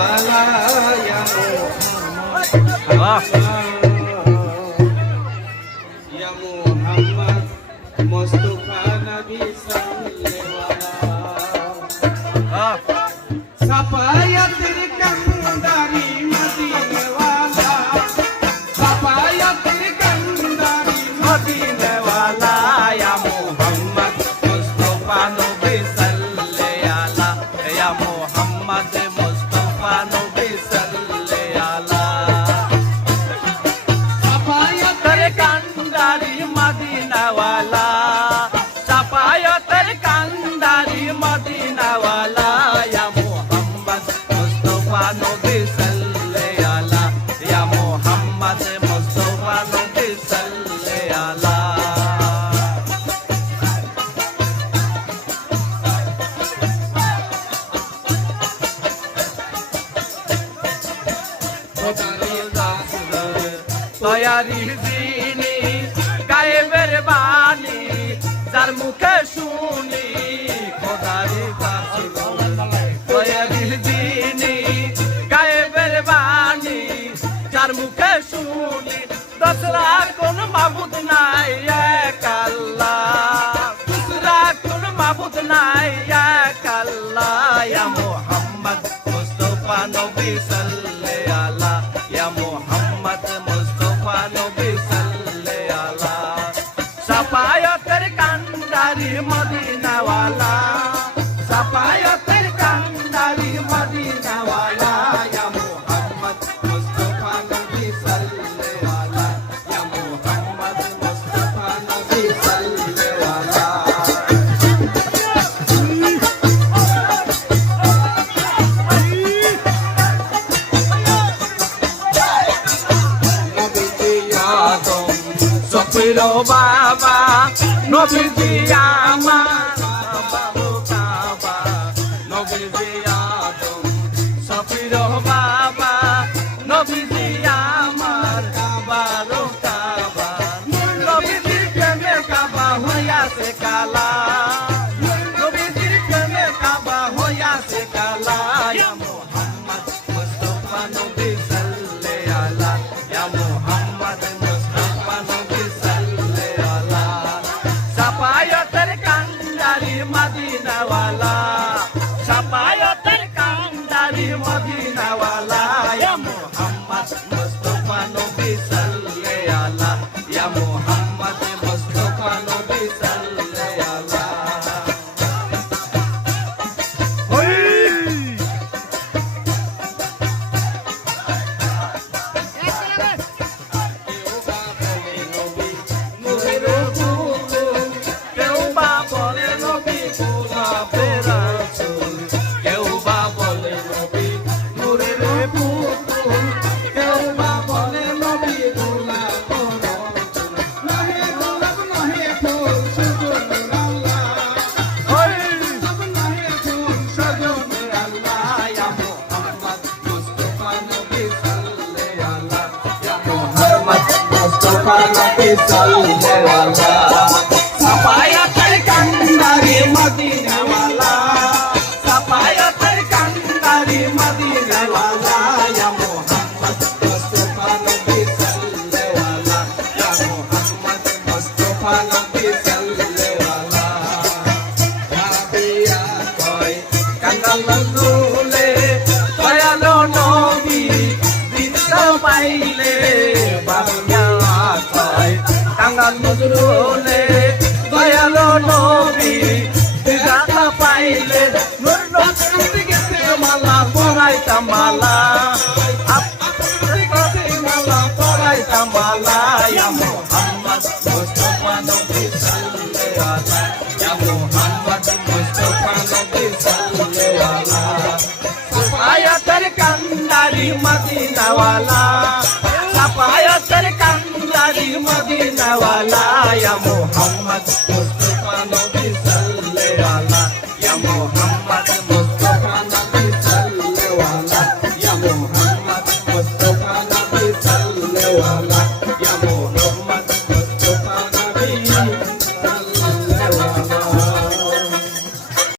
वाला या मोहम्मद मुस्तफा नबी सल्ले वाला सफायत कंदारी मदीने वाला सफायत कंदारी मदीने वाला या मोहम्मद मुस्तफा नबी सल्ले वाला या मोहम्मद मुस्तफा नबी सल्ले वाला सफायत कंदारी मदीना वाला सफायत कंदारी मदीना वाला या मोहम्मद मुस्तफा नबी सल्ले वाला या मोहम्मद मुस्तफा नबी सल्ले वाला তয়ারি দিনী গায়েবের বাণী যার মুখে শুনি খোদারি কাছে তয়ারি দিনী গায়েবের বাণী যার মুখে শুনি দসরা কোন মাবুদ নাই এক আল্লাহ দসরা কোন মাবুদ নাই এক আল্লাহ ইয়া মুহাম্মদ মুস্তফা নবী সাল্লে আলা ইয়া মুহাম্মদ মুস্তফা নবী সাল্লে আলা সফায়তের কান্দারি মদিনা ওয়ালা সফায়তের কান্দারি মদিনা ওয়ালা ইয়া মুহাম্মদ মুস্তফা নবী সাল্লে আলা ইয়া মুহাম্মদ মুস্তফা নবী সাল্লে আলা সফিরো বাবা নবীজি আমার বাবু কাবা নবীজি আদম সফিরো বাবা নবীজি আমার কাবারো কাবা নবীজি প্রেমে কাবা হইয়াছে কালা নবীজি প্রেমে কাবা হইয়াছে কালা ইয়া মুহাম্মদ মুস্তফা নবী সাল্লে আলা ইয়া মুহাম্মদ মুস্তফা নবী সাল্লে আলা সফায়তের কান্দারি মদিনা ওয়ালা সফায়তের কান্দারি মদিনা ওয়ালা ইয়া মুহাম্মদ মুস্তফা নবী সাল্লে আলা ইয়া মুহাম্মদ মুস্তফা নবী সাল্লে আলা सफायतेर कंदारी मदीना वाला सफायतेर कंदारी मदीना वाला या मोहम्मद मुस्तफा नबी सल्ले वाला या मोहम्मद मुस्तफा नबी सल्ले वाला राबिया कोई कंगल नूले दयालो नबी दिनता पाइले बाबा कोई कंगल नजरुले दयालो नबी दिनता पाइले नूर नबी के माला पराइता माला माला पराइता माला या मोहम्मद मुस्तफा नबी सल्ले वाला या मोहम्मद मुस्तफा नबी सल्ले वाला सफायतेर कंदारी मदीना वाला सफायतेर कंदारी मदीना वाला या मोहम्मद मुस्तफा नबी सल्ले वाला या मोहम्मद